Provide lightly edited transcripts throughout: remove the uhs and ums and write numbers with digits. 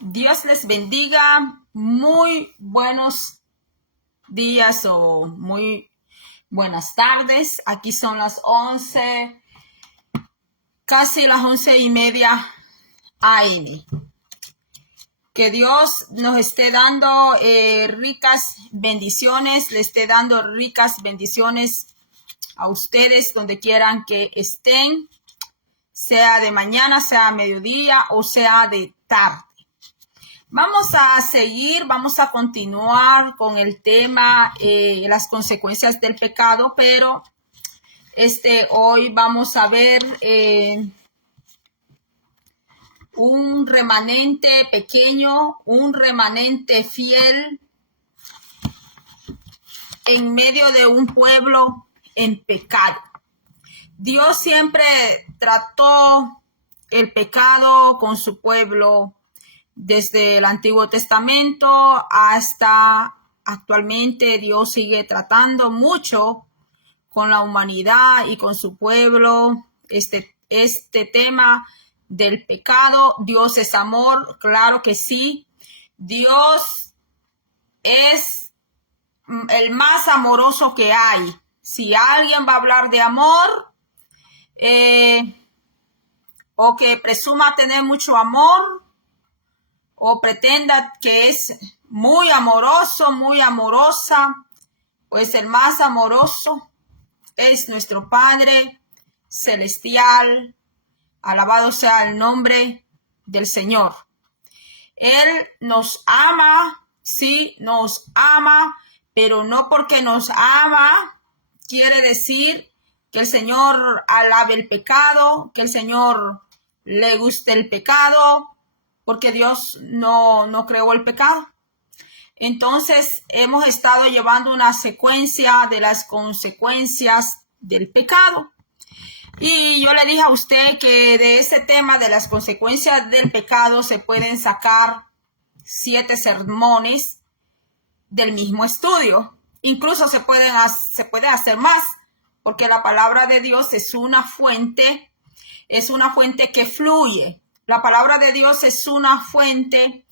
Dios les bendiga. Muy buenos días o muy buenas tardes. Aquí son las 11, casi las 11:30 AM. Que Dios nos esté dando ricas bendiciones, le esté dando ricas bendiciones a ustedes donde quieran que estén, sea de mañana, sea a mediodía o sea de tarde. Vamos a seguir, vamos a continuar con el tema, las consecuencias del pecado, pero hoy vamos a ver un remanente pequeño, un remanente fiel en medio de un pueblo en pecado. Dios siempre trató el pecado con su pueblo desde el Antiguo Testamento hasta actualmente. Dios sigue tratando mucho con la humanidad y con su pueblo este tema del pecado. Dios es amor, claro que sí. Dios es el más amoroso que hay. Si alguien va a hablar de amor o que presuma tener mucho amor o pretenda que es muy amoroso, muy amorosa, pues el más amoroso es nuestro Padre Celestial. Alabado sea el nombre del Señor. Él nos ama, sí, nos ama, pero no porque nos ama quiere decir que el Señor alabe el pecado, que el Señor le guste el pecado, porque Dios no creó el pecado. Entonces hemos estado llevando una secuencia de las consecuencias del pecado. Y yo le dije a usted que de ese tema de las consecuencias del pecado se pueden sacar 7 sermones del mismo estudio. Incluso se puede hacer más, porque la palabra de Dios es una fuente que fluye. La palabra de Dios es una fuente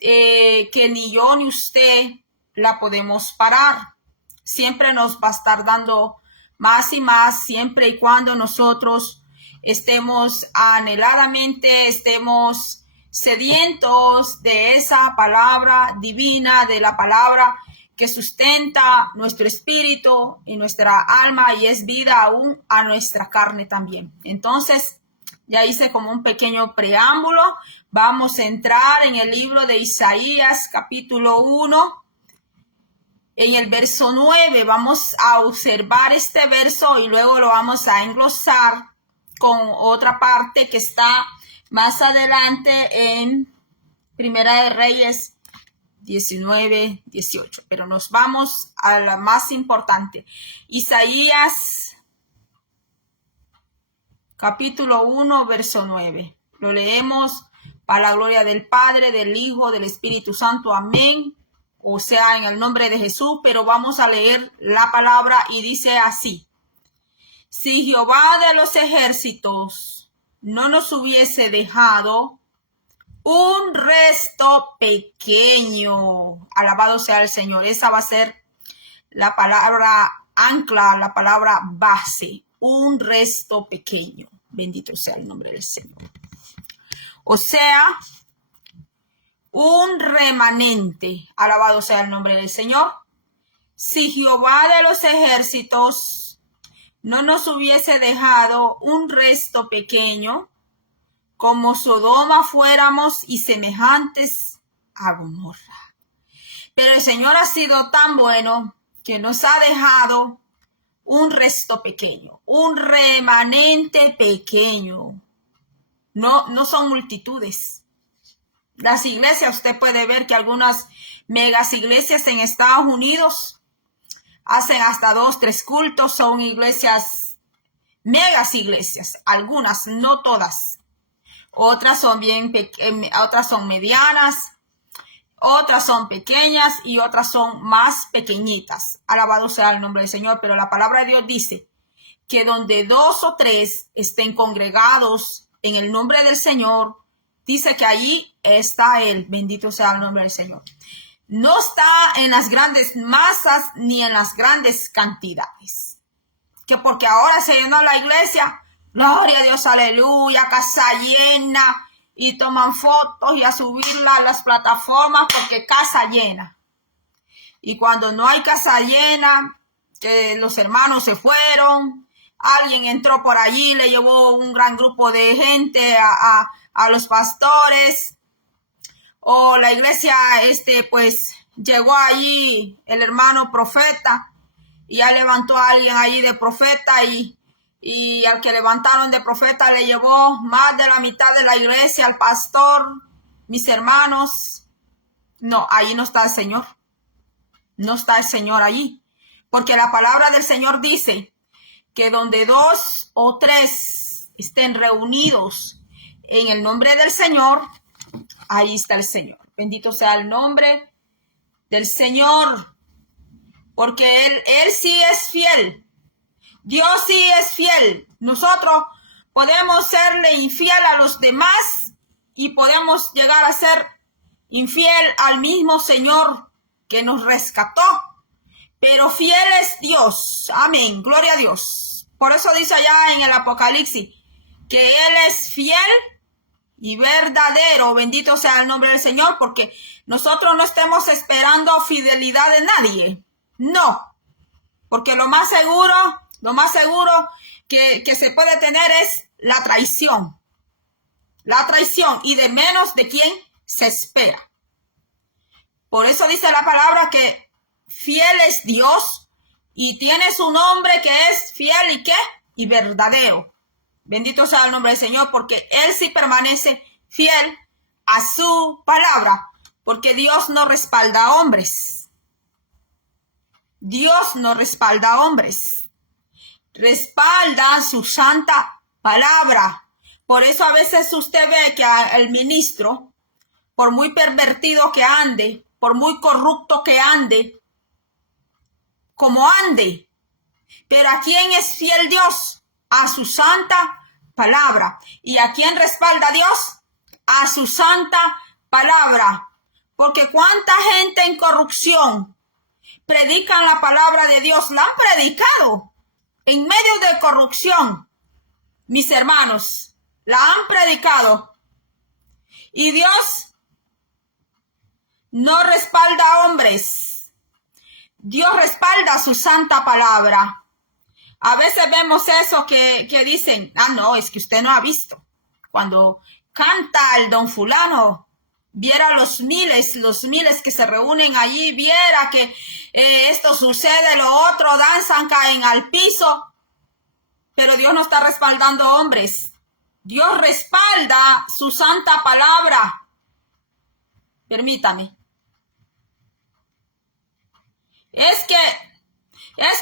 que ni yo ni usted la podemos parar. Siempre nos va a estar dando más y más, siempre y cuando nosotros estemos estemos sedientos de esa palabra divina, de la palabra que sustenta nuestro espíritu y nuestra alma y es vida aún a nuestra carne también. Entonces, ya hice como un pequeño preámbulo. Vamos a entrar en el libro de Isaías, capítulo 1. En el verso 9 vamos a observar este verso y luego lo vamos a englosar con otra parte que está más adelante en Primera de Reyes 19-18. Pero nos vamos a la más importante. Isaías capítulo 1, verso 9. Lo leemos para la gloria del Padre, del Hijo, del Espíritu Santo. Amén. O sea, en el nombre de Jesús, pero vamos a leer la palabra y dice así. Si Jehová de los ejércitos no nos hubiese dejado un resto pequeño, alabado sea el Señor. Esa va a ser la palabra ancla, la palabra base, un resto pequeño. Bendito sea el nombre del Señor. O sea, un remanente, alabado sea el nombre del Señor. Si Jehová de los ejércitos no nos hubiese dejado un resto pequeño, como Sodoma fuéramos y semejantes a Gomorra. Pero el Señor ha sido tan bueno que nos ha dejado un resto pequeño, un remanente pequeño. No son multitudes. Las iglesias, usted puede ver que algunas megas iglesias en Estados Unidos hacen hasta 2, 3 cultos, son iglesias, megas iglesias, algunas, no todas. Otras son otras son medianas, otras son pequeñas y otras son más pequeñitas. Alabado sea el nombre del Señor, pero la palabra de Dios dice que donde 2 o 3 estén congregados en el nombre del Señor, dice que allí está Él. Bendito sea el nombre del Señor. No está en las grandes masas ni en las grandes cantidades. Que porque ahora se llenó la iglesia, gloria a Dios, aleluya, casa llena, y toman fotos y a subirla a las plataformas porque casa llena. Y cuando no hay casa llena, que los hermanos se fueron, alguien entró por allí, le llevó un gran grupo de gente a los pastores, o la iglesia, pues llegó allí el hermano profeta y ya levantó a alguien allí de profeta y al que levantaron de profeta le llevó más de la mitad de la iglesia al pastor. Mis hermanos, no, ahí no está el Señor. No está el Señor allí. Porque la palabra del Señor dice que donde 2 o 3 estén reunidos en el nombre del Señor, ahí está el Señor. Bendito sea el nombre del Señor. Porque Él sí es fiel. Dios sí es fiel. Nosotros podemos serle infiel a los demás y podemos llegar a ser infiel al mismo Señor que nos rescató. Pero fiel es Dios. Amén. Gloria a Dios. Por eso dice allá en el Apocalipsis que Él es fiel y verdadero. Bendito sea el nombre del Señor, porque nosotros no estemos esperando fidelidad de nadie. No. Porque lo más seguro que se puede tener es la traición. La traición, y de menos de quien se espera. Por eso dice la palabra que fiel es Dios y tiene su nombre que es fiel y ¿qué? Y verdadero. Bendito sea el nombre del Señor, porque Él sí permanece fiel a su palabra, porque Dios no respalda a hombres. Dios no respalda a hombres. Respalda su santa palabra. Por eso a veces usted ve que el ministro, por muy pervertido que ande, por muy corrupto que ande, como ande, pero ¿a quién es fiel Dios? A su santa palabra. ¿Y a quién respalda Dios? A su santa palabra. Porque cuánta gente en corrupción predican la palabra de Dios, la han predicado en medio de corrupción, mis hermanos, la han predicado. Y Dios no respalda a hombres. Dios respalda su santa palabra. A veces vemos eso que dicen, no, es que usted no ha visto. Cuando canta el don fulano, viera los miles que se reúnen allí, viera que esto sucede, lo otro, danzan, caen al piso. Pero Dios no está respaldando hombres. Dios respalda su santa palabra. Permítame. Es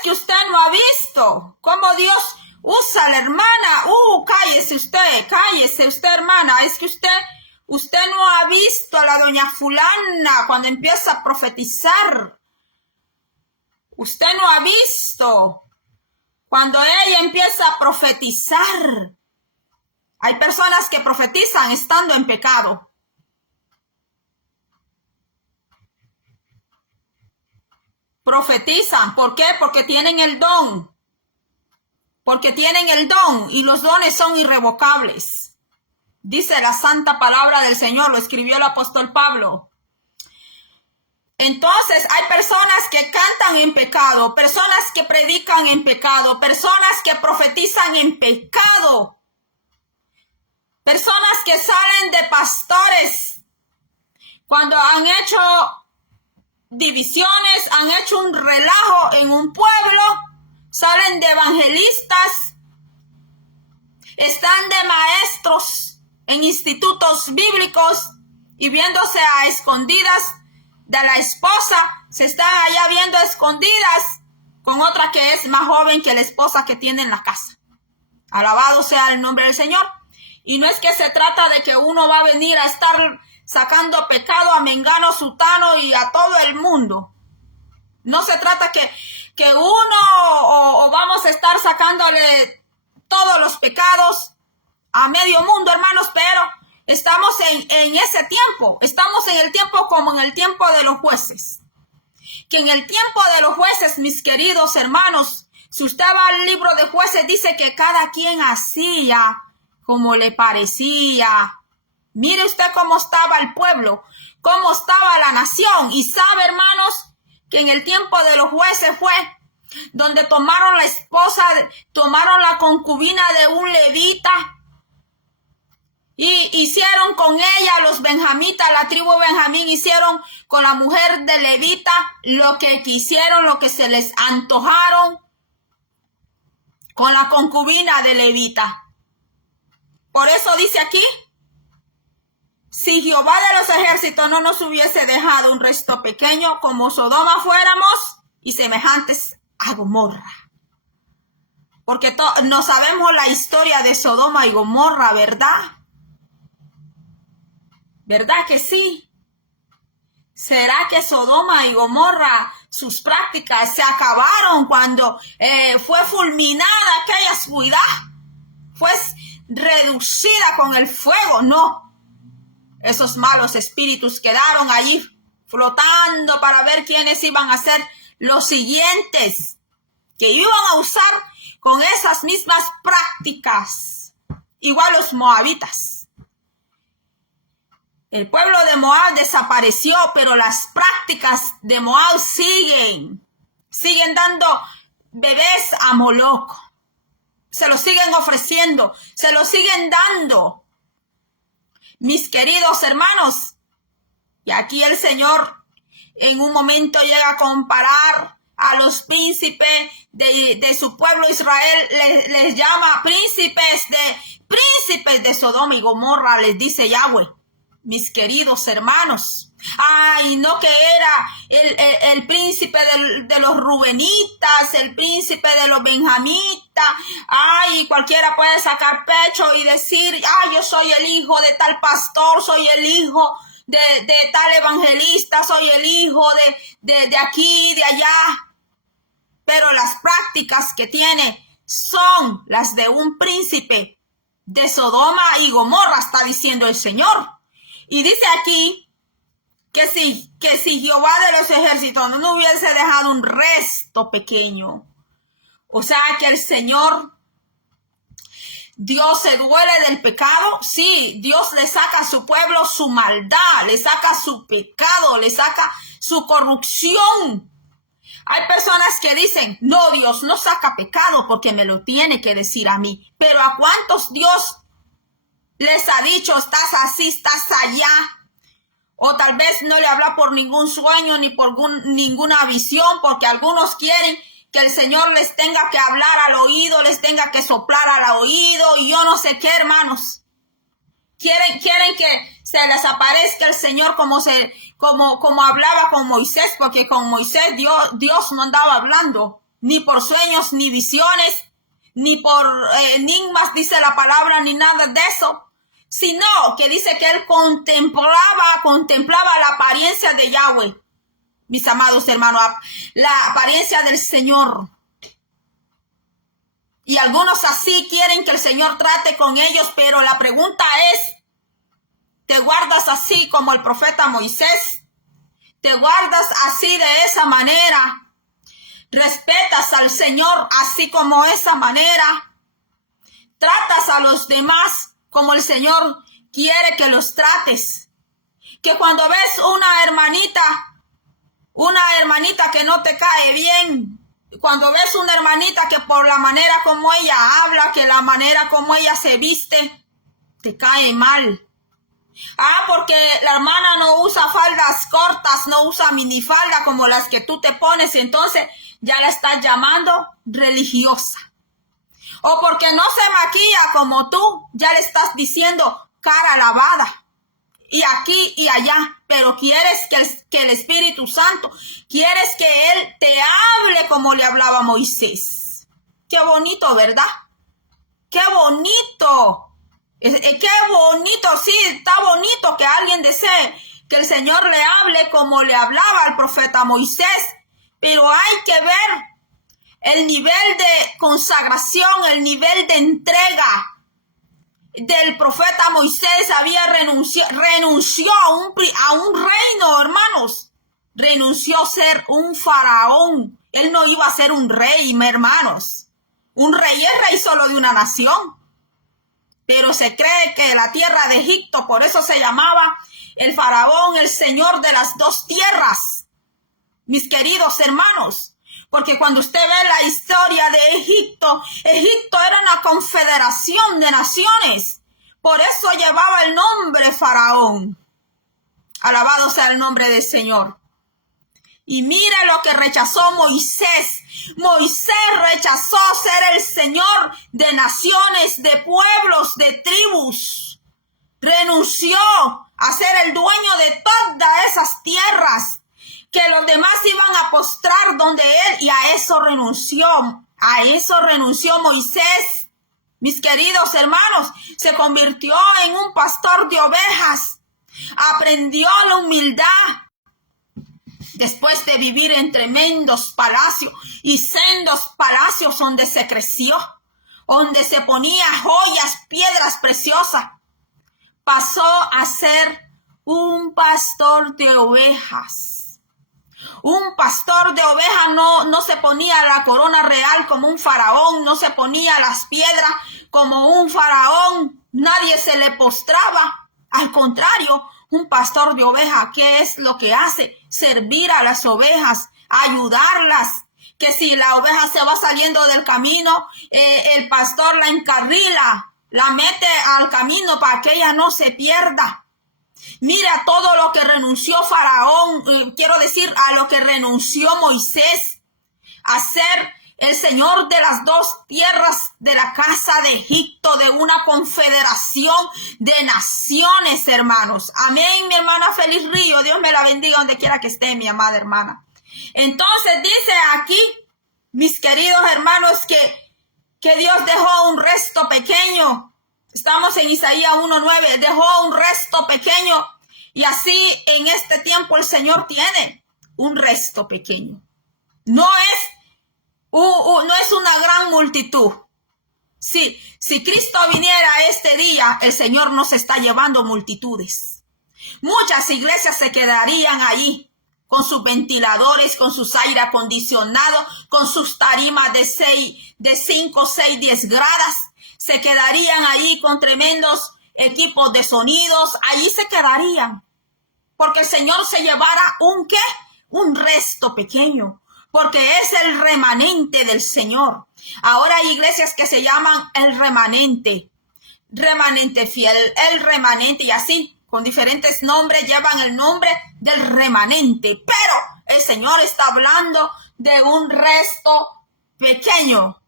que usted no ha visto cómo Dios usa a la hermana. Cállese usted, hermana. Es que usted no ha visto a la doña fulana cuando empieza a profetizar. Usted no ha visto cuando ella empieza a profetizar. Hay personas que profetizan estando en pecado. Profetizan. ¿Por qué? Porque tienen el don. Porque tienen el don y los dones son irrevocables. Dice la santa palabra del Señor, lo escribió el apóstol Pablo. Entonces hay personas que cantan en pecado, personas que predican en pecado, personas que profetizan en pecado, personas que salen de pastores cuando han hecho divisiones, han hecho un relajo en un pueblo, salen de evangelistas, están de maestros en institutos bíblicos y viéndose a escondidas de la esposa, se están allá viendo escondidas con otra que es más joven que la esposa que tiene en la casa. Alabado sea el nombre del Señor. Y no es que se trata de que uno va a venir a estar sacando pecado a mengano, sutano y a todo el mundo. No se trata que uno o vamos a estar sacándole todos los pecados a medio mundo, hermanos, pero Estamos en ese tiempo. Estamos en el tiempo como en el tiempo de los jueces. Que en el tiempo de los jueces, mis queridos hermanos, si usted va al libro de jueces, dice que cada quien hacía como le parecía. Mire usted cómo estaba el pueblo, cómo estaba la nación. Y sabe, hermanos, que en el tiempo de los jueces fue donde tomaron la esposa, tomaron la concubina de un levita y hicieron con ella los benjamitas, la tribu de Benjamín, hicieron con la mujer de levita lo que quisieron, lo que se les antojaron con la concubina de levita. Por eso dice aquí, si Jehová de los ejércitos no nos hubiese dejado un resto pequeño, como Sodoma fuéramos y semejantes a Gomorra. Porque no sabemos la historia de Sodoma y Gomorra, ¿verdad? ¿Verdad que sí? ¿Será que Sodoma y Gomorra, sus prácticas se acabaron cuando fue fulminada aquella ciudad? ¿Fue reducida con el fuego? No. Esos malos espíritus quedaron allí flotando para ver quiénes iban a ser los siguientes que iban a usar con esas mismas prácticas. Igual los moabitas. El pueblo de Moab desapareció, pero las prácticas de Moab siguen dando bebés a Moloch. Se los siguen ofreciendo, se los siguen dando. Mis queridos hermanos, y aquí el Señor en un momento llega a comparar a los príncipes de su pueblo Israel, les llama príncipes de Sodoma y Gomorra, les dice Yahweh. Mis queridos hermanos, ay, no que era el príncipe de los rubenitas, el príncipe de los benjamitas, ay, cualquiera puede sacar pecho y decir, ay, yo soy el hijo de tal pastor, soy el hijo de tal evangelista, soy el hijo de aquí, de allá. Pero las prácticas que tiene son las de un príncipe de Sodoma y Gomorra, está diciendo el Señor. Y dice aquí que si Jehová de los ejércitos no hubiese dejado un resto pequeño, o sea que el Señor, Dios se duele del pecado, sí, Dios le saca a su pueblo su maldad, le saca su pecado, le saca su corrupción. Hay personas que dicen, no, Dios no saca pecado porque me lo tiene que decir a mí, pero ¿a cuántos Dios les ha dicho, estás así, estás allá? O tal vez no le habla por ningún sueño ni por ninguna visión, porque algunos quieren que el Señor les tenga que hablar al oído, les tenga que soplar al oído y yo no sé qué, hermanos. Quieren que se les aparezca el Señor como hablaba con Moisés, porque con Moisés Dios no andaba hablando, ni por sueños, ni visiones, ni por enigmas, dice la palabra, ni nada de eso. Sino que dice que él contemplaba la apariencia de Yahweh, mis amados hermanos, la apariencia del Señor. Y algunos así quieren que el Señor trate con ellos, pero la pregunta es, ¿te guardas así como el profeta Moisés? ¿Te guardas así de esa manera? ¿Respetas al Señor así como esa manera? ¿Tratas a los demás como el Señor quiere que los trates? Que cuando ves una hermanita que no te cae bien, cuando ves una hermanita que por la manera como ella habla, que la manera como ella se viste, te cae mal. Porque la hermana no usa faldas cortas, no usa minifalda como las que tú te pones, y entonces ya la estás llamando religiosa. O porque no se maquilla como tú, ya le estás diciendo cara lavada. Y aquí y allá, pero quieres que el Espíritu Santo, quieres que Él te hable como le hablaba Moisés. Qué bonito, ¿verdad? Qué bonito. Qué bonito, sí, está bonito que alguien desee que el Señor le hable como le hablaba al profeta Moisés, pero hay que ver el nivel de consagración, el nivel de entrega, del profeta Moisés había renunció a un reino, hermanos. Renunció a ser un faraón. Él no iba a ser un rey, hermanos. Un rey es rey solo de una nación. Pero se cree que la tierra de Egipto, por eso se llamaba el faraón, el señor de las dos tierras. Mis queridos hermanos, porque cuando usted ve la historia de Egipto, Egipto era una confederación de naciones. Por eso llevaba el nombre faraón. Alabado sea el nombre del Señor. Y mire lo que rechazó Moisés. Moisés rechazó ser el Señor de naciones, de pueblos, de tribus. Renunció a ser el dueño de todas esas tierras, que los demás iban a postrar donde él, y a eso renunció Moisés. Mis queridos hermanos, se convirtió en un pastor de ovejas, aprendió la humildad, después de vivir en tremendos palacios y sendos palacios donde se creció, donde se ponía joyas, piedras preciosas, pasó a ser un pastor de ovejas. Un pastor de ovejas no se ponía la corona real como un faraón, no se ponía las piedras como un faraón, nadie se le postraba. Al contrario, un pastor de ovejas, ¿qué es lo que hace? Servir a las ovejas, ayudarlas. Que si la oveja se va saliendo del camino, el pastor la encarrila, la mete al camino para que ella no se pierda. Mira todo lo que renunció Faraón, quiero decir, a lo que renunció Moisés, a ser el señor de las dos tierras de la casa de Egipto, de una confederación de naciones, hermanos. Amén, mi hermana Feliz Río, Dios me la bendiga donde quiera que esté, mi amada hermana. Entonces dice aquí, mis queridos hermanos, que Dios dejó un resto pequeño. Estamos en Isaías 1:9, dejó un resto pequeño, y así en este tiempo el Señor tiene un resto pequeño. No es una gran multitud. Si Cristo viniera este día, el Señor nos está llevando multitudes. Muchas iglesias se quedarían allí con sus ventiladores, con sus aire acondicionados, con sus tarimas de 5, 6, 10 gradas. Se quedarían ahí con tremendos equipos de sonidos. Allí se quedarían. Porque el Señor se llevara un resto pequeño. Porque es el remanente del Señor. Ahora hay iglesias que se llaman el remanente. Remanente fiel, el remanente, y así, con diferentes nombres, llevan el nombre del remanente. Pero el Señor está hablando de un resto pequeño.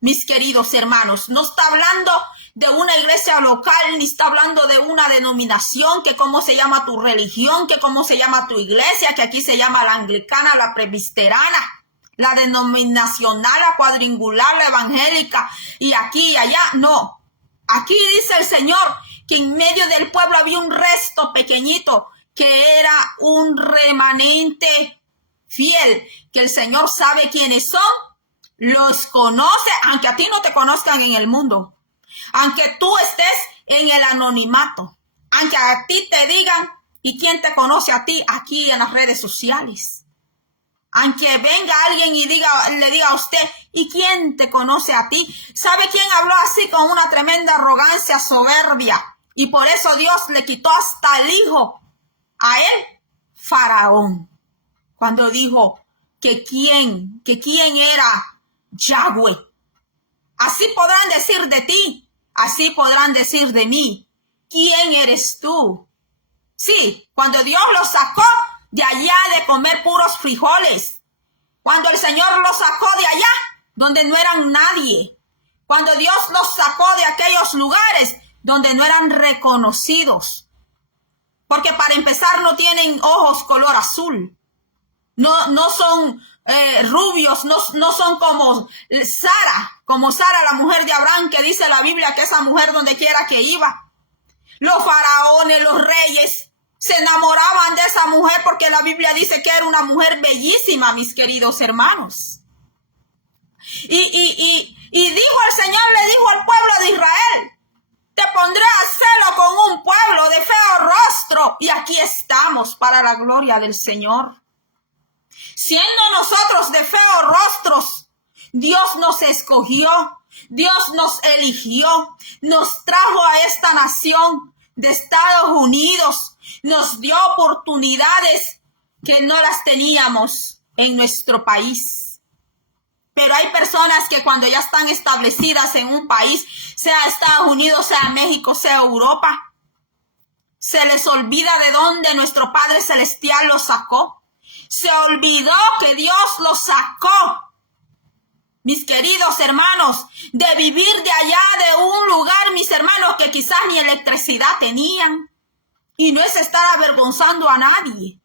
Mis queridos hermanos, no está hablando de una iglesia local, ni está hablando de una denominación, que cómo se llama tu religión, que cómo se llama tu iglesia, que aquí se llama la anglicana, la presbiterana, la denominacional, la cuadrangular, la evangélica, y aquí y allá. No, aquí dice el Señor que en medio del pueblo había un resto pequeñito, que era un remanente fiel, que el Señor sabe quiénes son. Los conoce, aunque a ti no te conozcan en el mundo, aunque tú estés en el anonimato, aunque a ti te digan, ¿y quién te conoce a ti aquí en las redes sociales? Aunque venga alguien y le diga a usted, ¿y quién te conoce a ti? ¿Sabe quién habló así con una tremenda arrogancia, soberbia? Y por eso Dios le quitó hasta el hijo a él, Faraón, cuando dijo que quién era Yahweh. Así podrán decir de ti, así podrán decir de mí, ¿quién eres tú? Sí, cuando Dios los sacó de allá de comer puros frijoles, cuando el Señor los sacó de allá donde no eran nadie, cuando Dios los sacó de aquellos lugares donde no eran reconocidos, porque para empezar no tienen ojos color azul, no son rubios, no son como Sara, la mujer de Abraham, que dice la Biblia que esa mujer donde quiera que iba, los faraones, los reyes, se enamoraban de esa mujer porque la Biblia dice que era una mujer bellísima, mis queridos hermanos. Y dijo el Señor, le dijo al pueblo de Israel, Te pondré a celo con un pueblo de feo rostro. Y aquí estamos para la gloria del Señor. Siendo nosotros de feos rostros, Dios nos escogió, Dios nos eligió, nos trajo a esta nación de Estados Unidos, nos dio oportunidades que no las teníamos en nuestro país. Pero hay personas que cuando ya están establecidas en un país, sea Estados Unidos, sea México, sea Europa, se les olvida de dónde nuestro Padre Celestial los sacó. Se olvidó que Dios los sacó, mis queridos hermanos, de vivir de allá, de un lugar, mis hermanos, que quizás ni electricidad tenían. Y no es estar avergonzando a nadie,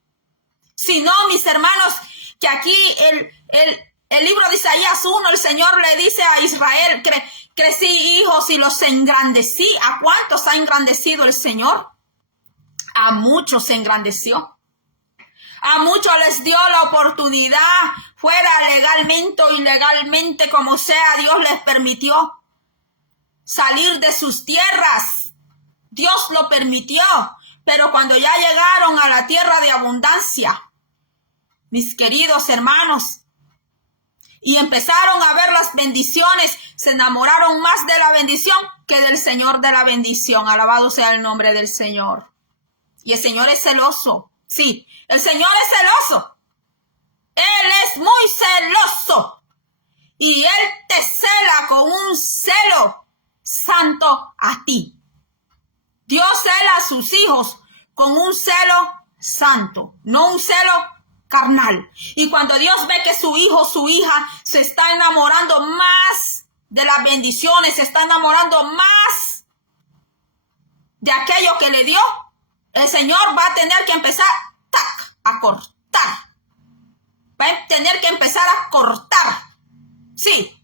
sino, mis hermanos, que aquí el libro de Isaías 1, el Señor le dice a Israel, crecí hijos y los engrandecí. ¿A cuántos ha engrandecido el Señor? A muchos se engrandeció. A muchos les dio la oportunidad, fuera legalmente o ilegalmente, como sea, Dios les permitió salir de sus tierras. Dios lo permitió, pero cuando ya llegaron a la tierra de abundancia, mis queridos hermanos, y empezaron a ver las bendiciones, se enamoraron más de la bendición que del Señor de la bendición. Alabado sea el nombre del Señor. Y el Señor es celoso. Sí, el Señor es celoso. Él es muy celoso. Y Él te cela con un celo santo a ti. Dios cela a sus hijos con un celo santo, no un celo carnal. Y cuando Dios ve que su hijo, su hija se está enamorando más de las bendiciones, se está enamorando más de aquello que le dio, el Señor va a tener que empezar a cortar. Va a tener que empezar a cortar. Sí,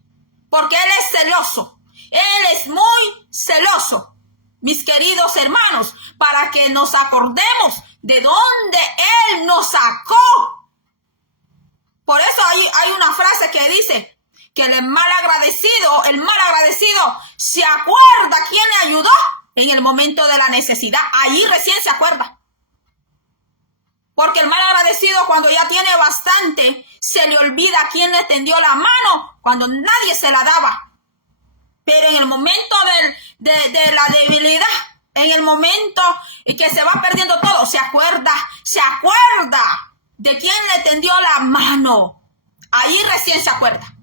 porque Él es celoso. Él es muy celoso, mis queridos hermanos, para que nos acordemos de dónde Él nos sacó. Por eso hay una frase que dice que el mal agradecido se acuerda quién le ayudó en el momento de la necesidad. Allí recién se acuerda. Porque el mal agradecido, cuando ya tiene bastante, se le olvida quién le tendió la mano cuando nadie se la daba. Pero en el momento de la debilidad, en el momento que se va perdiendo todo, se acuerda de quién le tendió la mano. Ahí recién se acuerda.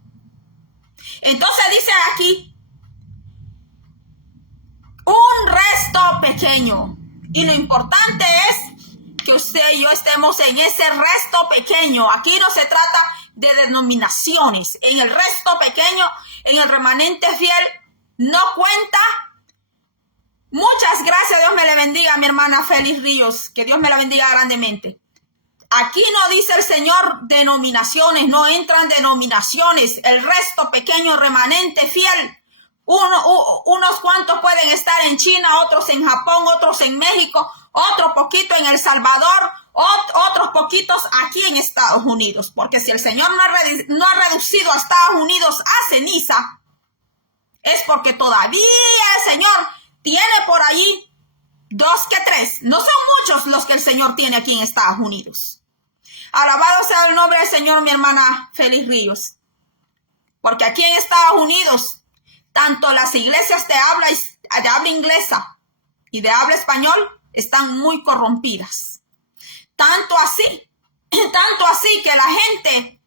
Entonces dice aquí, un resto pequeño. Y lo importante es que usted y yo estemos en ese resto pequeño. Aquí no se trata de denominaciones. En el resto pequeño, en el remanente fiel, no cuenta. Muchas gracias, Dios me le bendiga a mi hermana Félix Ríos, que Dios me la bendiga grandemente. Aquí no dice el Señor denominaciones, no entran denominaciones. El resto pequeño, remanente fiel. Unos cuantos pueden estar en China, otros en Japón, otros en México, otro poquito en El Salvador, otros poquitos aquí en Estados Unidos. Porque si el Señor no ha reducido a Estados Unidos a ceniza, es porque todavía el Señor tiene por allí 2 que 3. No son muchos los que el Señor tiene aquí en Estados Unidos. Alabado sea el nombre del Señor, mi hermana Félix Ríos. Porque aquí en Estados Unidos, tanto las iglesias de habla inglesa y de habla español están muy corrompidas. Tanto así que la gente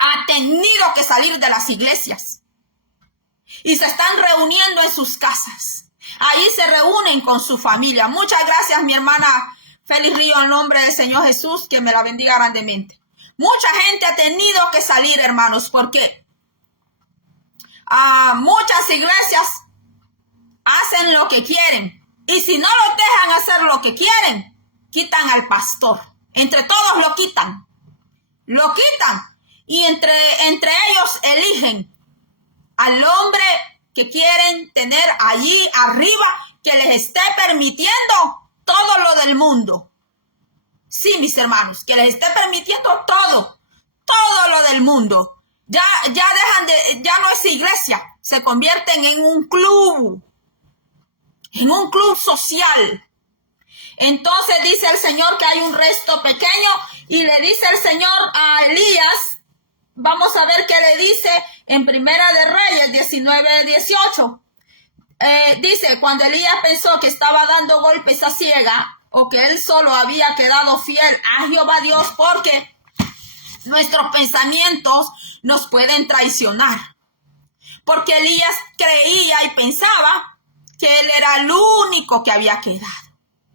ha tenido que salir de las iglesias y se están reuniendo en sus casas. Ahí se reúnen con su familia. Muchas gracias, mi hermana Félix Río, en nombre del Señor Jesús, que me la bendiga grandemente. Mucha gente ha tenido que salir, hermanos, porque muchas iglesias hacen lo que quieren. Y si no los dejan hacer lo que quieren, quitan al pastor. Entre todos lo quitan. Lo quitan. Y entre ellos eligen al hombre que quieren tener allí arriba, que les esté permitiendo todo lo del mundo. Sí, mis hermanos, que les esté permitiendo todo lo del mundo. Ya no es iglesia, se convierten en un club. en un club social. Entonces dice el Señor que hay un resto pequeño y le dice el Señor a Elías, vamos a ver qué le dice en Primera de Reyes 19:18. Dice, cuando Elías pensó que estaba dando golpes a ciega o que él solo había quedado fiel a Jehová Dios, porque nuestros pensamientos nos pueden traicionar. Porque Elías creía y pensaba que él era el único que había quedado.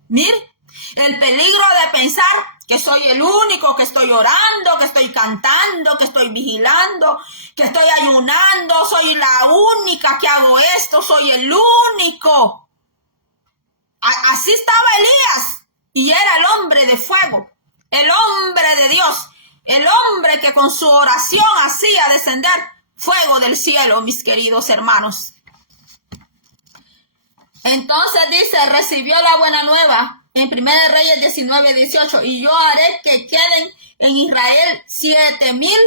Mire, el peligro de pensar que soy el único, que estoy orando, que estoy cantando, que estoy vigilando, que estoy ayunando, soy la única que hago esto, soy el único. Así estaba Elías y era el hombre de fuego, el hombre de Dios, el hombre que con su oración hacía descender fuego del cielo, mis queridos hermanos. Entonces dice, recibió la buena nueva en 1 Reyes 19:18, y yo haré que queden en Israel 7,000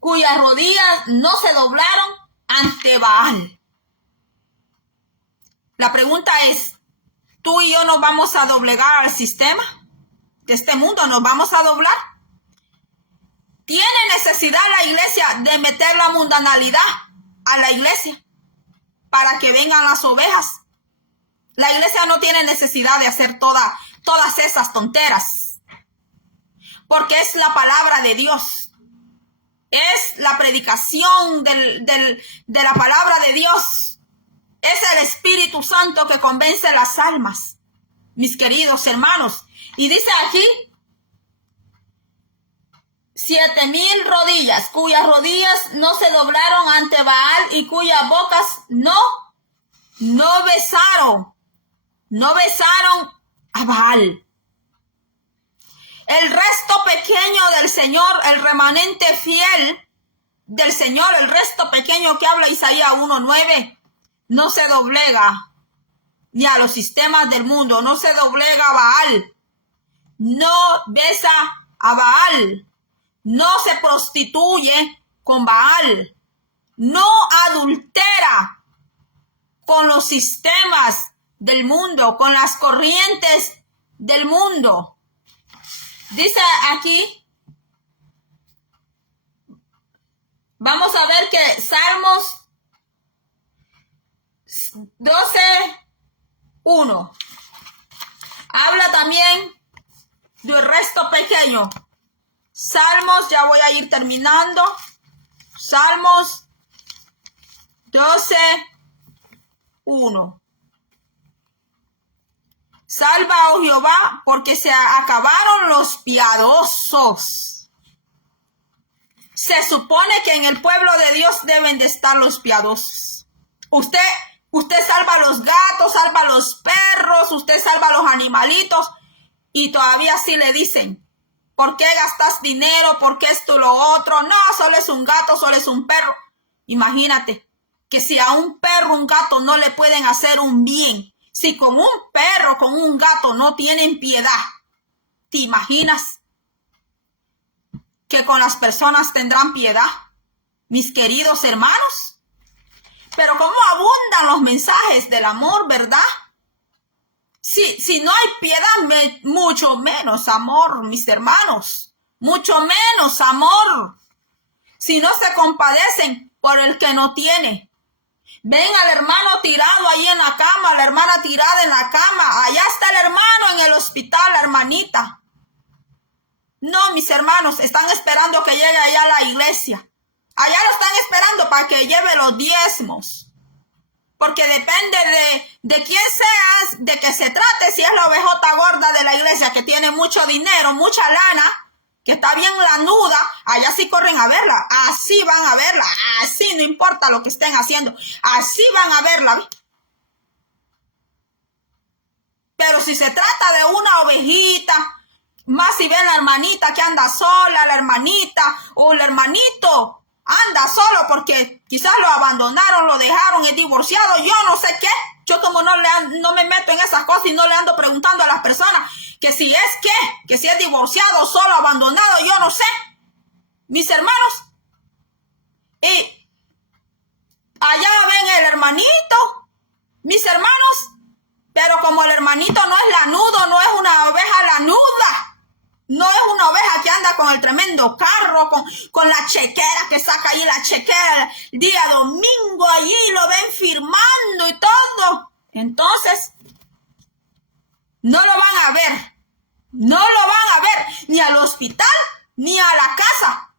cuyas rodillas no se doblaron ante Baal. La pregunta es, ¿tú y yo nos vamos a doblegar al sistema de este mundo? ¿Nos vamos a doblar? ¿Tiene necesidad la iglesia de meter la mundanalidad a la iglesia para que vengan las ovejas? La iglesia no tiene necesidad de hacer todas esas tonteras, porque es la palabra de Dios, es la predicación de la palabra de Dios, es el Espíritu Santo que convence las almas, mis queridos hermanos. Y dice aquí, 7,000 rodillas, cuyas rodillas no se doblaron ante Baal y cuyas bocas no besaron a Baal. El resto pequeño del Señor, el remanente fiel del Señor, el resto pequeño que habla Isaías 1:9, no se doblega ni a los sistemas del mundo, no se doblega a Baal, no besa a Baal, no se prostituye con Baal, no adultera con los sistemas del mundo, con las corrientes del mundo. Dice aquí, vamos a ver que Salmos 12:1 habla también del resto pequeño. Salmos, ya voy a ir terminando. Salmos 12:1. Salva, oh Jehová, porque se acabaron los piadosos. Se supone que en el pueblo de Dios deben de estar los piadosos. Usted salva a los gatos, salva a los perros, usted salva a los animalitos y todavía sí le dicen, ¿por qué gastas dinero? ¿Por qué esto y lo otro? No, solo es un gato, solo es un perro. Imagínate que si a un perro, un gato no le pueden hacer un bien, si con un perro, con un gato no tienen piedad, ¿te imaginas que con las personas tendrán piedad, mis queridos hermanos? Pero cómo abundan los mensajes del amor, ¿verdad? Si no hay piedad, mucho menos amor, mis hermanos. Mucho menos amor. Si no se compadecen por el que no tiene. Ven al hermano tirado ahí en la cama, la hermana tirada en la cama. Allá está el hermano en el hospital, la hermanita. No, mis hermanos, están esperando que llegue allá a la iglesia. Allá lo están esperando para que lleve los diezmos. Porque depende de quién seas, de que se trate, si es la ovejota gorda de la iglesia que tiene mucho dinero, mucha lana, que está bien lanuda, allá sí corren a verla, así van a verla, así no importa lo que estén haciendo, así van a verla. Pero si se trata de una ovejita, más si ven la hermanita que anda sola, la hermanita o el hermanito anda solo porque quizás lo abandonaron, lo dejaron, es divorciado, yo no sé qué. Yo como no me meto en esas cosas y no le ando preguntando a las personas que si es qué, que si es divorciado, solo, abandonado, yo no sé. Mis hermanos, y allá ven el hermanito, mis hermanos, Pero como el hermanito no es lanudo, no es una oveja lanuda, no es una oveja que anda con el tremendo carro, con la chequera, que saca ahí la chequera el día domingo, allí lo ven firmando y todo. Entonces, no lo van a ver. No lo van a ver ni al hospital ni a la casa.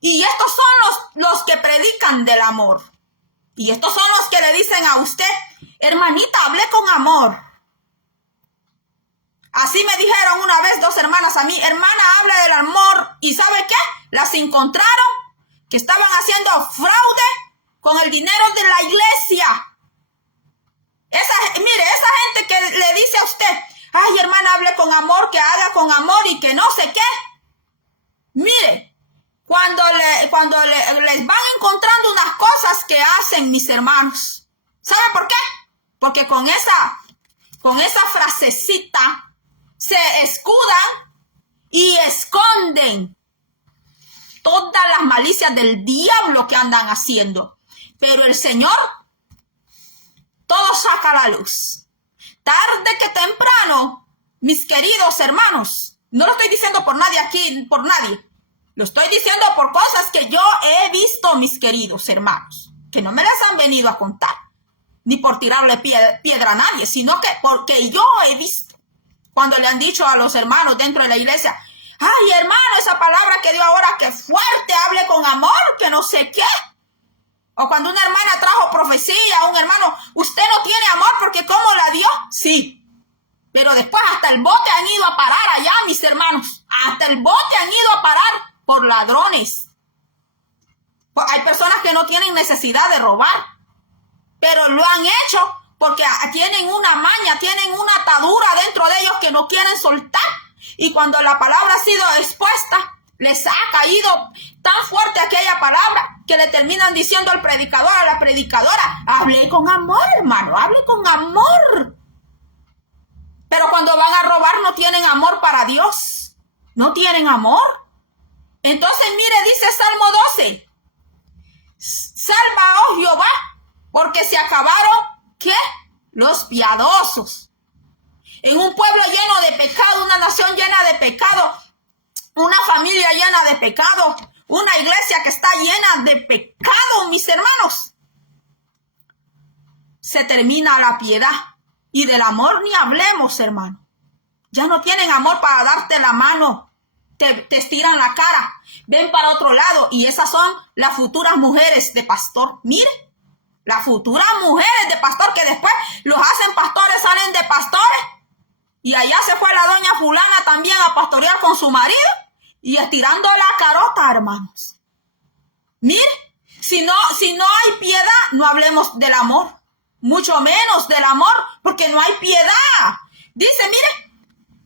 Y estos son los que predican del amor. Y estos son los que le dicen a usted, hermanita, hablé con amor. Así me dijeron una vez 2 hermanas a mí, hermana, habla del amor. ¿Y sabe qué? Las encontraron que estaban haciendo fraude con el dinero de la iglesia. Mire, esa gente que le dice a usted, ay, hermana, hable con amor, que haga con amor y que no sé qué. Mire, cuando les van encontrando unas cosas que hacen, mis hermanos, ¿sabe por qué? Porque con esa frasecita se escudan y esconden todas las malicias del diablo que andan haciendo. Pero el Señor todo saca a la luz. Tarde que temprano, mis queridos hermanos, no lo estoy diciendo por nadie aquí, por nadie. Lo estoy diciendo por cosas que yo he visto, mis queridos hermanos, que no me las han venido a contar, ni por tirarle piedra a nadie, sino que porque yo he visto. Cuando le han dicho a los hermanos dentro de la iglesia, ay, hermano, esa palabra que dio ahora, que fuerte, hable con amor, que no sé qué. O cuando una hermana trajo profecía, un hermano, usted no tiene amor porque ¿cómo la dio? Sí. Pero después hasta el bote han ido a parar allá, mis hermanos. Hasta el bote han ido a parar por ladrones. Hay personas que no tienen necesidad de robar, pero lo han hecho porque tienen una maña, tienen una atadura dentro de ellos que no quieren soltar. Y cuando la palabra ha sido expuesta, les ha caído tan fuerte aquella palabra que le terminan diciendo al predicador, a la predicadora, hable con amor, hermano, hable con amor. Pero cuando van a robar no tienen amor para Dios, no tienen amor. Entonces, mire, dice Salmo 12, salva, oh Jehová, porque se acabaron, ¿qué? Los piadosos. En un pueblo lleno de pecado, una nación llena de pecado, una familia llena de pecado, una iglesia que está llena de pecado, mis hermanos. Se termina la piedad. Y del amor ni hablemos, hermano. Ya no tienen amor para darte la mano. Te estiran la cara. Ven para otro lado. Y esas son las futuras mujeres de pastor. Mire, las futuras mujeres de pastor que después los hacen pastores, salen de pastores. Y allá se fue la doña fulana también a pastorear con su marido. Y estirando la carota, hermanos. Mire, si no hay piedad, no hablemos del amor. Mucho menos del amor, porque no hay piedad. Dice, mire,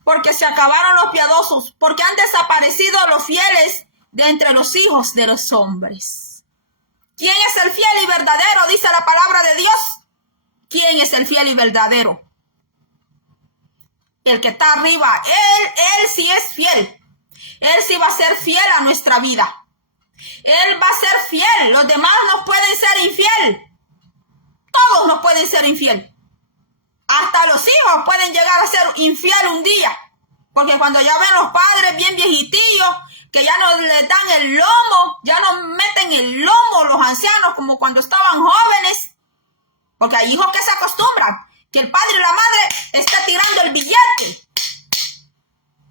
porque se acabaron los piadosos, porque han desaparecido los fieles de entre los hijos de los hombres. ¿Quién es el fiel y verdadero? Dice la palabra de Dios. ¿Quién es el fiel y verdadero? El que está arriba, él sí es fiel. Él sí va a ser fiel a nuestra vida. Él va a ser fiel. Los demás nos pueden ser infiel. Todos nos pueden ser infiel. Hasta los hijos pueden llegar a ser infiel un día. Porque cuando ya ven los padres bien viejitillos, que ya no les dan el lomo, ya no meten el lomo los ancianos como cuando estaban jóvenes. Porque hay hijos que se acostumbran, que el padre y la madre estén tirando el billete.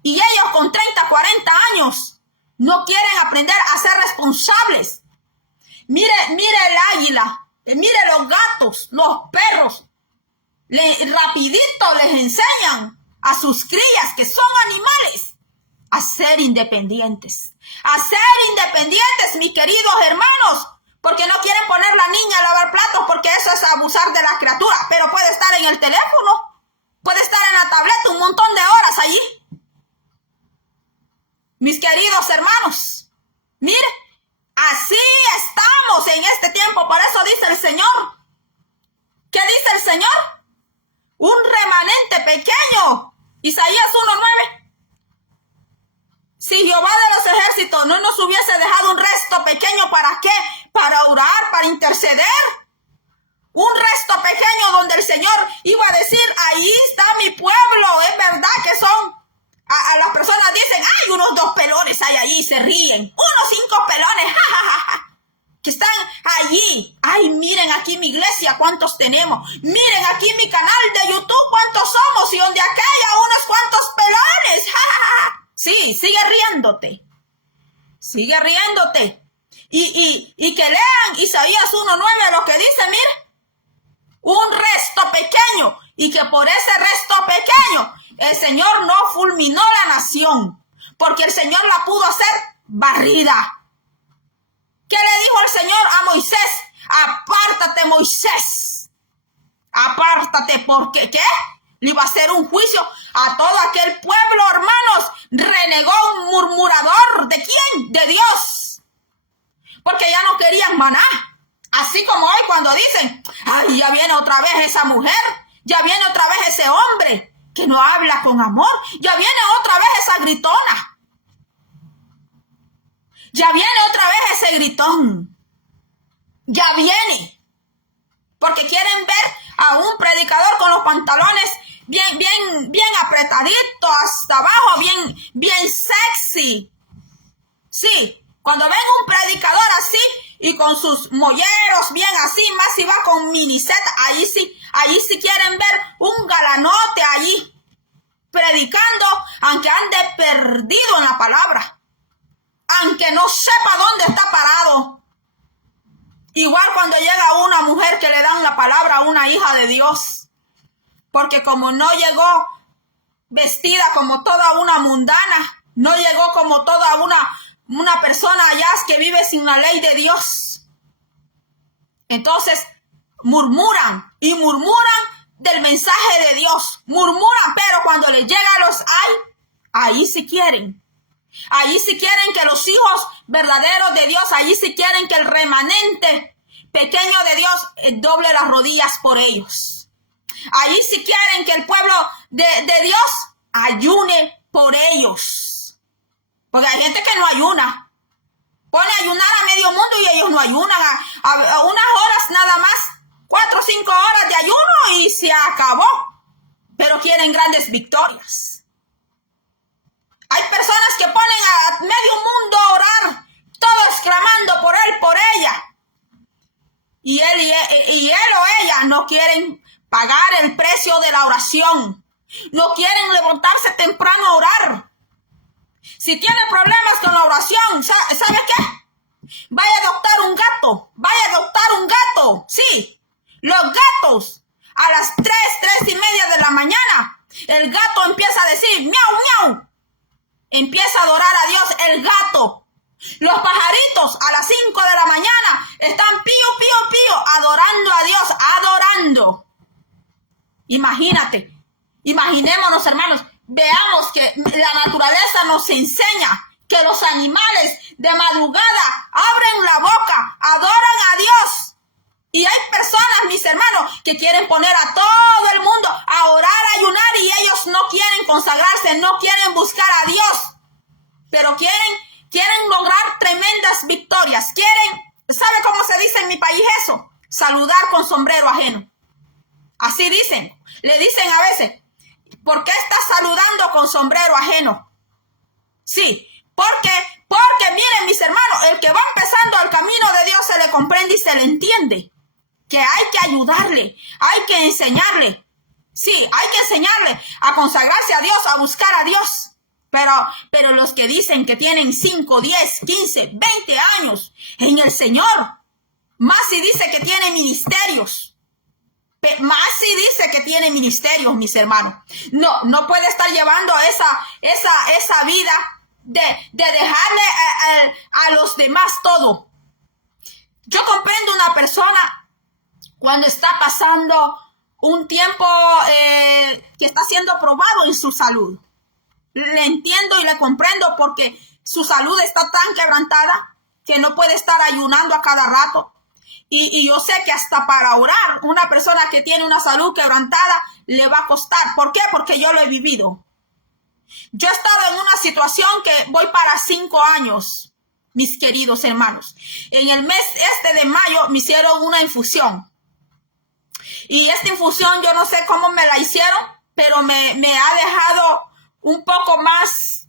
Y ellos con 30, 40 años no quieren aprender a ser responsables. Mire el águila. Mire los gatos, los perros, rapidito les enseñan a sus crías, que son animales, a ser independientes. A ser independientes, mis queridos hermanos, porque no quieren poner la niña a lavar platos, porque eso es abusar de la criatura. Pero puede estar en el teléfono, puede estar en la tableta un montón de horas allí. Mis queridos hermanos, mire. Así estamos en este tiempo. Por eso dice el Señor. ¿Qué dice el Señor? Un remanente pequeño. Isaías 1:9. Si Jehová de los ejércitos no nos hubiese dejado un resto pequeño, ¿para qué? Para orar, para interceder. Un resto pequeño donde el Señor iba a decir, ahí está mi pueblo. Es verdad que son, a las personas dicen, hay unos 2 pelones hay allí, se ríen. Unos 5 pelones, que están allí. Ay, miren aquí mi iglesia, ¿cuántos tenemos? Miren aquí mi canal de YouTube, ¿cuántos somos? Y donde aquella, unos cuantos pelones. Sí, sigue riéndote. Sigue riéndote. Y que lean Isaías 1:9 lo que dice, mire. Un resto pequeño. Y que por ese resto pequeño el Señor no fulminó la nación. Porque el Señor la pudo hacer barrida. ¿Qué le dijo el Señor a Moisés? Apártate, Moisés. Apártate, porque ¿qué? Le iba a hacer un juicio a todo aquel pueblo, hermanos. Renegó un murmurador. ¿De quién? De Dios. Porque ya no querían maná. Así como hoy cuando dicen, ay, ya viene otra vez esa mujer. Ya viene otra vez ese hombre que no habla con amor. Ya viene otra vez esa gritona. Ya viene otra vez ese gritón. Ya viene. Porque quieren ver a un predicador con los pantalones bien apretaditos hasta abajo, bien sexy. Sí, cuando ven un predicador así y con sus molleros bien así, más si va con miniseta, allí sí quieren ver un galanote allí predicando, aunque ande perdido en la palabra. Aunque no sepa dónde está parado. Igual cuando llega una mujer que le dan la palabra a una hija de Dios. Porque como no llegó vestida como toda una mundana, no llegó como toda una persona allá que vive sin la ley de Dios. Entonces murmuran y murmuran del mensaje de Dios. Murmuran, pero cuando les llega a los ahí sí quieren. Allí sí quieren que los hijos verdaderos de Dios, allí sí quieren que el remanente pequeño de Dios doble las rodillas por ellos. Allí sí quieren que el pueblo de Dios ayune por ellos. Porque hay gente que no ayuna. Pone a ayunar a medio mundo y ellos no ayunan a unas horas nada más. 4 o 5 horas de ayuno y se acabó. Pero quieren grandes victorias. Hay personas que ponen a medio mundo a orar, todos clamando por él, por ella. Y él o ella no quieren pagar el precio de la oración. No quieren levantarse temprano a orar. Si tiene problemas con la oración, ¿sabe qué? Vaya a adoptar un gato. Vaya a adoptar un gato. Sí, los gatos a las 3:30 de la mañana, el gato empieza a decir miau, miau. Empieza a adorar a Dios el gato. Los pajaritos a las 5 de la mañana están pío, pío, pío, adorando a Dios, adorando. Imagínate, imaginémonos, hermanos, veamos que la naturaleza nos enseña que los animales de madrugada abren la boca, adoran a Dios. Y hay personas, mis hermanos, que quieren poner a todo el mundo a orar, a ayunar, y ellos no quieren consagrarse, no quieren buscar a Dios. Pero quieren lograr tremendas victorias. ¿Sabe cómo se dice en mi país eso? Saludar con sombrero ajeno. Así dicen. Le dicen a veces, ¿por qué estás saludando con sombrero ajeno? Sí, porque miren, mis hermanos, el que va empezando el camino de Dios se le comprende y se le entiende. Que hay que ayudarle, hay que enseñarle. Sí, hay que enseñarle a consagrarse a Dios, a buscar a Dios. Pero los que dicen que tienen 5, 10, 15, 20 años en el Señor, más si dice que tiene ministerios. Más si dice que tiene ministerios, mis hermanos. No puede estar llevando esa vida de dejarle a los demás todo. Yo comprendo una persona cuando está pasando un tiempo que está siendo probado en su salud. Le entiendo y le comprendo porque su salud está tan quebrantada que no puede estar ayunando a cada rato. Y yo sé que hasta para orar, una persona que tiene una salud quebrantada le va a costar. ¿Por qué? Porque yo lo he vivido. Yo he estado en una situación que voy para 5 años, mis queridos hermanos. En el mes de mayo me hicieron una infusión. Y esta infusión, yo no sé cómo me la hicieron, pero me ha dejado un poco más,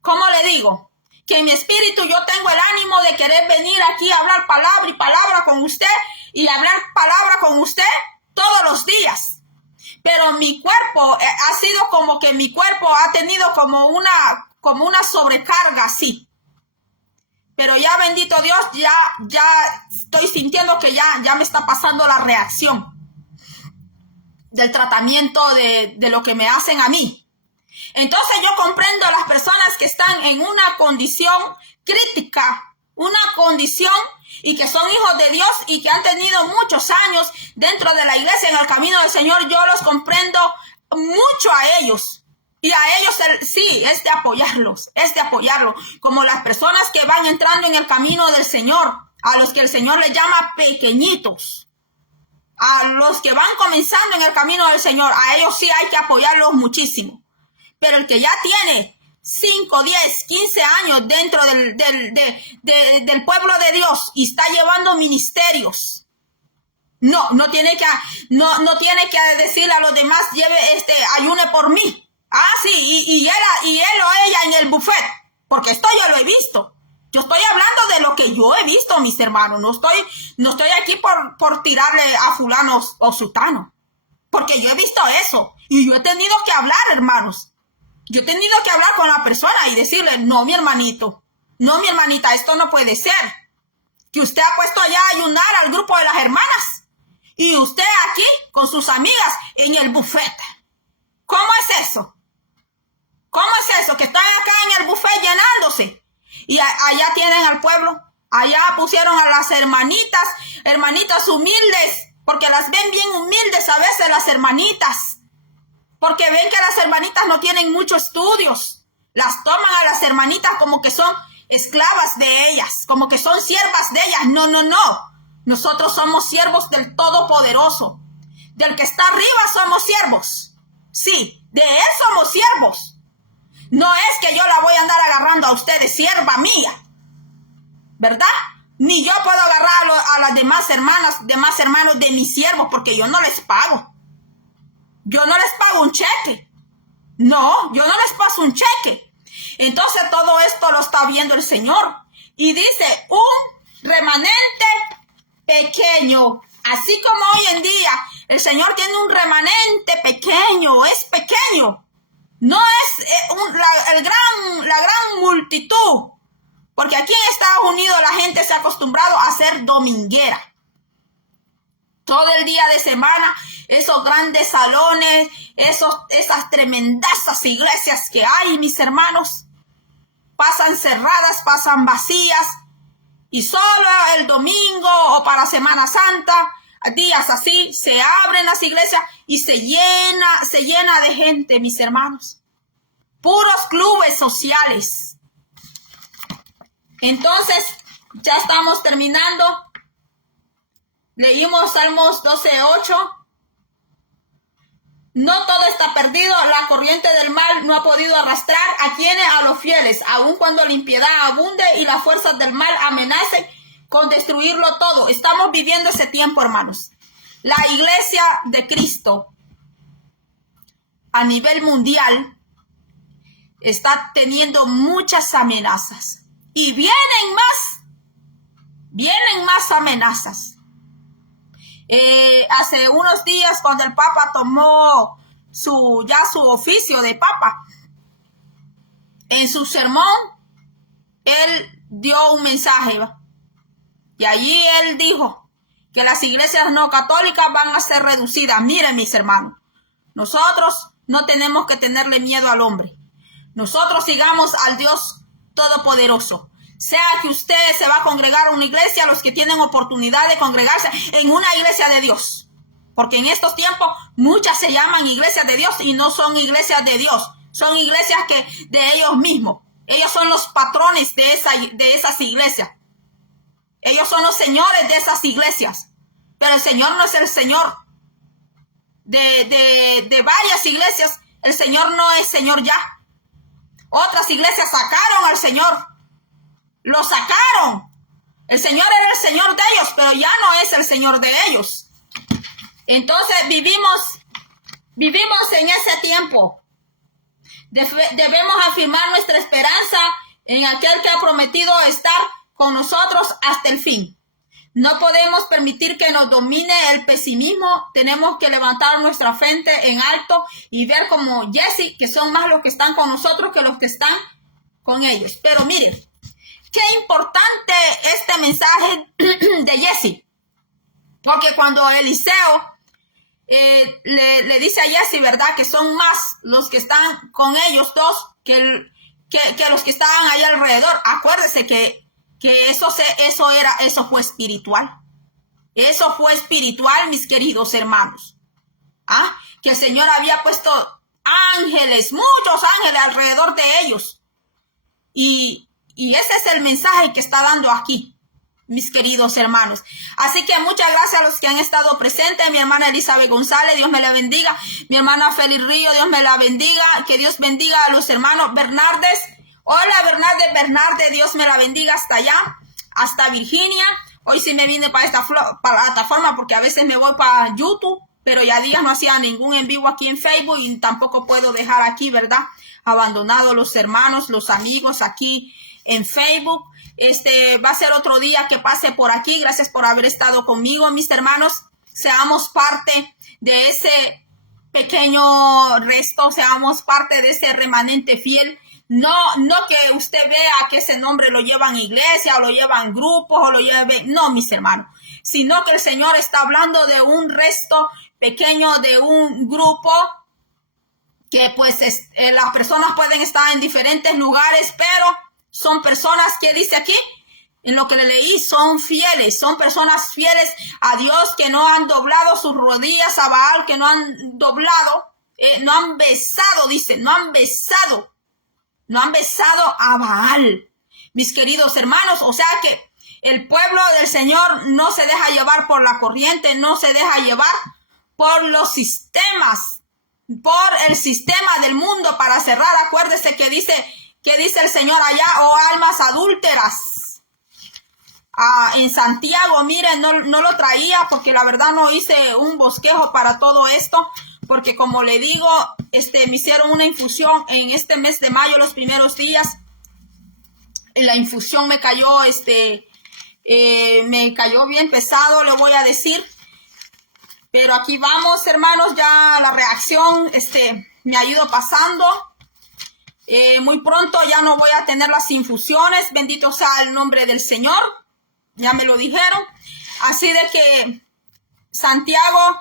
¿cómo le digo? Que en mi espíritu yo tengo el ánimo de querer venir aquí a hablar palabra y palabra con usted y hablar palabra con usted todos los días. Pero mi cuerpo ha sido como que mi cuerpo ha tenido como una sobrecarga así. Pero ya bendito Dios, ya estoy sintiendo que ya me está pasando la reacción del tratamiento de lo que me hacen a mí. Entonces yo comprendo a las personas que están en una condición crítica, una condición y que son hijos de Dios y que han tenido muchos años dentro de la iglesia en el camino del Señor. Yo los comprendo mucho a ellos. Y a ellos sí, es de apoyarlos, como las personas que van entrando en el camino del Señor, a los que el Señor les llama pequeñitos, a los que van comenzando en el camino del Señor, a ellos sí hay que apoyarlos muchísimo. Pero el que ya tiene 5, 10, 15 años dentro del pueblo de Dios y está llevando ministerios, no tiene que decirle a los demás, ayune por mí. Ah, sí, y él o ella en el buffet, porque esto yo lo he visto. Yo estoy hablando de lo que yo he visto, mis hermanos. No estoy aquí por tirarle a fulano o sutano, porque yo he visto eso y yo he tenido que hablar, hermanos. Yo he tenido que hablar con la persona y decirle, no, mi hermanito, no, mi hermanita, esto no puede ser. Que usted ha puesto allá a ayunar al grupo de las hermanas y usted aquí con sus amigas en el buffet. ¿Cómo es eso? ¿Cómo es eso? Que están acá en el buffet llenándose. Y allá tienen al pueblo. Allá pusieron a las hermanitas humildes, porque las ven bien humildes a veces las hermanitas. Porque ven que las hermanitas no tienen muchos estudios. Las toman a las hermanitas como que son esclavas de ellas, como que son siervas de ellas. No. Nosotros somos siervos del Todopoderoso. Del que está arriba somos siervos. Sí, de Él somos siervos. No es que yo la voy a andar agarrando a ustedes, sierva mía, ¿verdad? Ni yo puedo agarrar a las demás hermanos de mis siervos, porque yo no les pago. Yo no les pago un cheque. No, yo no les paso un cheque. Entonces todo esto lo está viendo el Señor. Y dice, un remanente pequeño. Así como hoy en día el Señor tiene un remanente pequeño, es pequeño. No es la gran multitud, porque aquí en Estados Unidos la gente se ha acostumbrado a ser dominguera. Todo el día de semana, esos grandes salones, esas tremendazas iglesias que hay, mis hermanos, pasan cerradas, pasan vacías, y solo el domingo o para Semana Santa, días así, se abren las iglesias y se llena de gente, mis hermanos. Puros clubes sociales. Entonces, ya estamos terminando. Leímos Salmos 12:8. No todo está perdido. La corriente del mal no ha podido arrastrar a los fieles, aun cuando la impiedad abunde y las fuerzas del mal amenacen con destruirlo todo. Estamos viviendo ese tiempo, hermanos. La iglesia de Cristo a nivel mundial está teniendo muchas amenazas. Y vienen más amenazas. Hace unos días, cuando el Papa tomó su oficio de Papa, en su sermón, él dio un mensaje. Y allí él dijo que las iglesias no católicas van a ser reducidas. Miren, mis hermanos, nosotros no tenemos que tenerle miedo al hombre. Nosotros sigamos al Dios Todopoderoso. Sea que usted se va a congregar a una iglesia, los que tienen oportunidad de congregarse en una iglesia de Dios. Porque en estos tiempos muchas se llaman iglesias de Dios y no son iglesias de Dios. Son iglesias de ellos mismos. Ellos son los patrones de esas iglesias. Ellos son los señores de esas iglesias. Pero el Señor no es el Señor de varias iglesias. El Señor no es Señor ya. Otras iglesias sacaron al Señor. Lo sacaron. El Señor era el Señor de ellos, pero ya no es el Señor de ellos. Entonces vivimos en ese tiempo. Debemos afirmar nuestra esperanza en aquel que ha prometido estar con nosotros hasta el fin. No podemos permitir que nos domine el pesimismo. Tenemos que levantar nuestra frente en alto y ver como Jesse, que son más los que están con nosotros que los que están con ellos. Pero miren, qué importante este mensaje de Jesse. Porque cuando Eliseo le dice a Jesse, ¿verdad? Que son más los que están con ellos dos que los que estaban ahí alrededor. Acuérdese que eso fue espiritual. Eso fue espiritual, mis queridos hermanos. Que el Señor había puesto ángeles, muchos ángeles alrededor de ellos. Y ese es el mensaje que está dando aquí, mis queridos hermanos. Así que muchas gracias a los que han estado presentes. Mi hermana Elizabeth González, Dios me la bendiga. Mi hermana Félix Río, Dios me la bendiga. Que Dios bendiga a los hermanos Bernardes. Hola Bernardes, Dios me la bendiga hasta allá, hasta Virginia. Hoy sí me vine para esta plataforma porque a veces me voy para YouTube, pero ya días no hacía ningún en vivo aquí en Facebook y tampoco puedo dejar aquí, ¿verdad? Abandonados los hermanos, los amigos aquí en Facebook. Va a ser otro día que pase por aquí. Gracias por haber estado conmigo, mis hermanos. Seamos parte de ese pequeño resto, seamos parte de ese remanente fiel. No que usted vea que ese nombre lo llevan iglesia o lo llevan grupos o lo lleven, no, mis hermanos, sino que el Señor está hablando de un resto pequeño, de un grupo que pues las personas pueden estar en diferentes lugares, pero son personas que dice aquí, en lo que le leí, son fieles, son personas fieles a Dios que no han doblado sus rodillas a Baal, que no han doblado, no han besado, dice, no han besado a Baal, mis queridos hermanos. O sea que el pueblo del Señor no se deja llevar por la corriente, no se deja llevar por los sistemas, por el sistema del mundo para cerrar. Acuérdese que dice el Señor allá, oh almas adúlteras. En Santiago, miren, no lo traía porque la verdad no hice un bosquejo para todo esto, porque como le digo, me hicieron una infusión en este mes de mayo, los primeros días. La infusión me cayó, me cayó bien pesado, le voy a decir. Pero aquí vamos, hermanos, ya la reacción, me ha ido pasando. Muy pronto ya no voy a tener las infusiones, bendito sea el nombre del Señor. Ya me lo dijeron. Así de que, Santiago,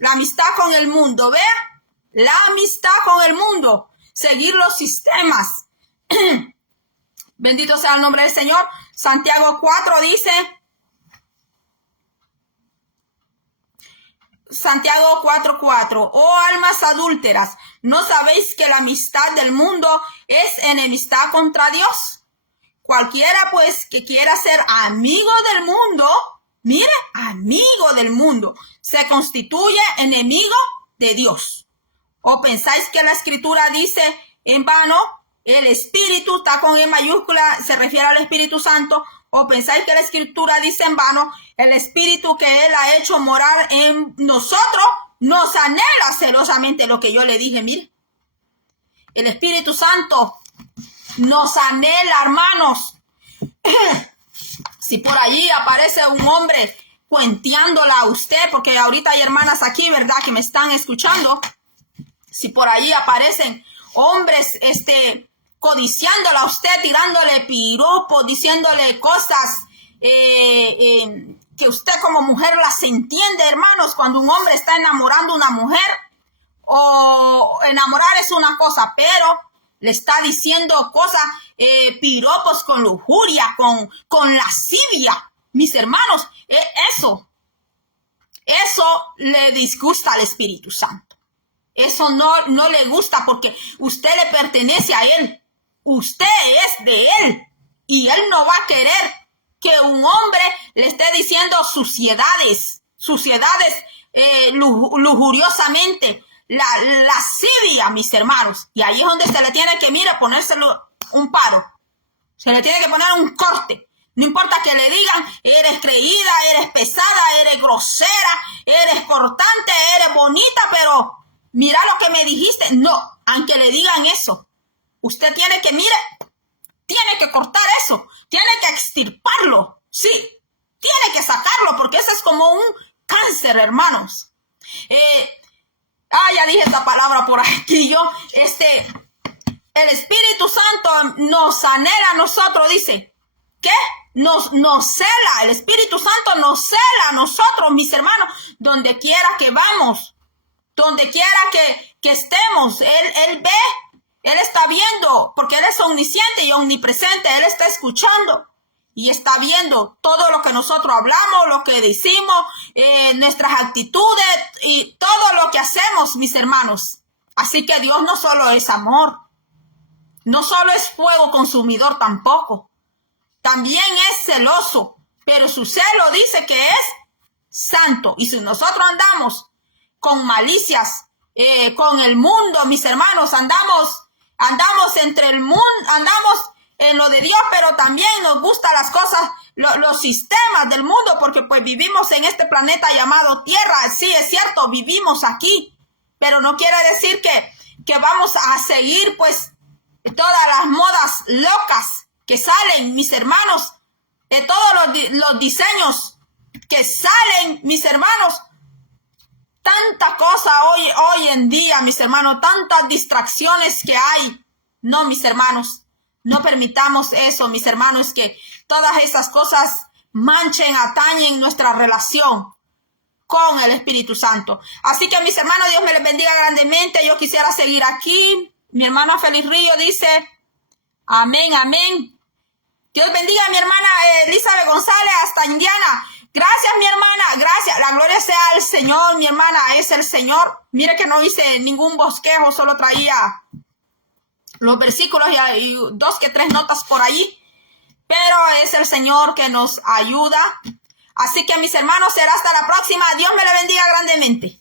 la amistad con el mundo, vea, la amistad con el mundo, seguir los sistemas. Bendito sea el nombre del Señor. Santiago 4 dice, Santiago 4:4, oh almas adúlteras, ¿no sabéis que la amistad del mundo es enemistad contra Dios? Cualquiera pues que quiera ser amigo del mundo, mire, amigo del mundo, se constituye enemigo de Dios. ¿O pensáis que la Escritura dice en vano, el Espíritu, está con E mayúscula, se refiere al Espíritu Santo? ¿O pensáis que la Escritura dice en vano, el Espíritu que Él ha hecho morar en nosotros nos anhela celosamente? Lo que yo le dije, mire, el Espíritu Santo nos anhela, hermanos. Si por allí aparece un hombre cuenteándola a usted, porque ahorita hay hermanas aquí, ¿verdad?, que me están escuchando. Si por allí aparecen hombres, codiciándola a usted, tirándole piropos, diciéndole cosas que usted como mujer las entiende, hermanos. Cuando un hombre está enamorando a una mujer, o enamorar es una cosa, pero le está diciendo cosas, piropos con lujuria, con lascivia, mis hermanos, eso le disgusta al Espíritu Santo. Eso no le gusta, porque usted le pertenece a Él. Usted es de Él. Y Él no va a querer que un hombre le esté diciendo suciedades, lujuriosamente, la lascivia, mis hermanos. Y ahí es donde se le tiene que, mira, ponérselo un paro. Se le tiene que poner un corte. No importa que le digan, eres creída, eres pesada, eres grosera, eres cortante, eres bonita, pero mira lo que me dijiste. No, aunque le digan eso, usted tiene que, mire, tiene que cortar eso, tiene que extirparlo, sí, tiene que sacarlo, porque eso es como un cáncer, hermanos. Ya dije esta palabra por aquí yo, el Espíritu Santo nos anhela a nosotros, dice, ¿qué? Nos cela, el Espíritu Santo nos cela a nosotros, mis hermanos, donde quiera que vamos, donde quiera que estemos, Él ve, Él está viendo, porque Él es omnisciente y omnipresente, Él está escuchando y está viendo todo lo que nosotros hablamos, lo que decimos, nuestras actitudes y todo lo que hacemos, mis hermanos. Así que Dios no solo es amor, no solo es fuego consumidor tampoco. También es celoso, pero su celo dice que es santo. Y si nosotros andamos con malicias, con el mundo, mis hermanos, andamos entre el mundo, andamos en lo de Dios, pero también nos gustan las cosas, los sistemas del mundo, porque pues vivimos en este planeta llamado Tierra. Sí, es cierto, vivimos aquí, pero no quiere decir que vamos a seguir pues todas las modas locas que salen, mis hermanos, de todos los diseños que salen, mis hermanos. Tanta cosa hoy en día, mis hermanos, tantas distracciones que hay. No, mis hermanos, no permitamos eso, mis hermanos, que todas esas cosas manchen, atañen nuestra relación con el Espíritu Santo. Así que, mis hermanos, Dios me les bendiga grandemente. Yo quisiera seguir aquí. Mi hermano Félix Río dice, amén, amén. Dios bendiga a mi hermana Elizabeth González hasta Indiana. Gracias, mi hermana, gracias. La gloria sea al Señor, mi hermana, es el Señor. Mire que no hice ningún bosquejo, solo traía los versículos y 2 que 3 notas por allí. Pero es el Señor que nos ayuda. Así que, mis hermanos, será hasta la próxima. Dios me le bendiga grandemente.